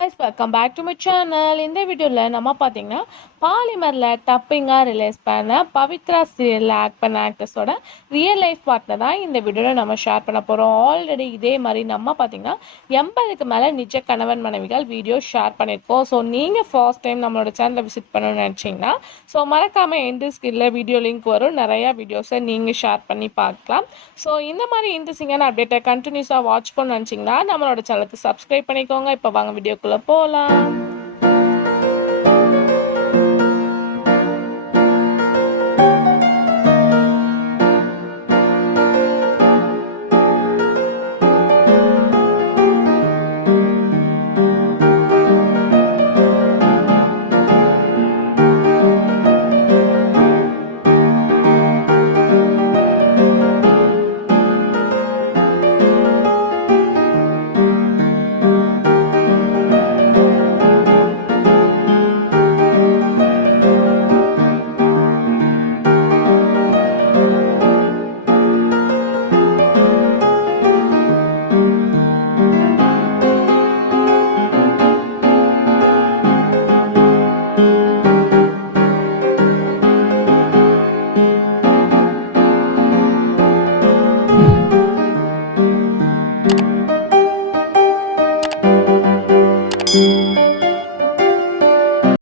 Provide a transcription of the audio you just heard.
guys, welcome back to my channel. இந்த வீடியோவில் நம்ம பார்த்தீங்கன்னா பாலிமரில் டப்பிங்காக ரிலீஸ் பண்ண பவித்ரா சீரியலில் ஆக்ட் பண்ண ஆக்டர்ஸோட ரியல் லைஃப் பார்ட்னர் தான் இந்த வீடியோவில் நம்ம ஷேர் பண்ண போகிறோம். ஆல்ரெடி இதே மாதிரி நம்ம பார்த்தீங்கன்னா 80க்கு மேலே நிஜ கணவன் மனைவிகள் வீடியோ ஷேர் பண்ணியிருக்கோம். ஸோ நீங்கள் ஃபர்ஸ்ட் டைம் நம்மளோட சேனலை விசிட் பண்ணணும்னு நினச்சிங்கன்னா மறக்காமல் எண்டு ஸ்கில்ல வீடியோ லிங்க் வரும். நிறையா வீடியோஸை நீங்கள் ஷேர் பண்ணி பார்க்கலாம். ஸோ இந்த மாதிரி இன்ட்ரெஸ்டிங்கான அப்டேட்டை கண்டினியூஸாக வாட்ச் பண்ண நினச்சிங்கன்னா நம்மளோட சேனலுக்கு சப்ஸ்கிரைப் பண்ணிக்கோங்க. இப்போ வாங்க வீடியோக்குள்ளே போகலாம்.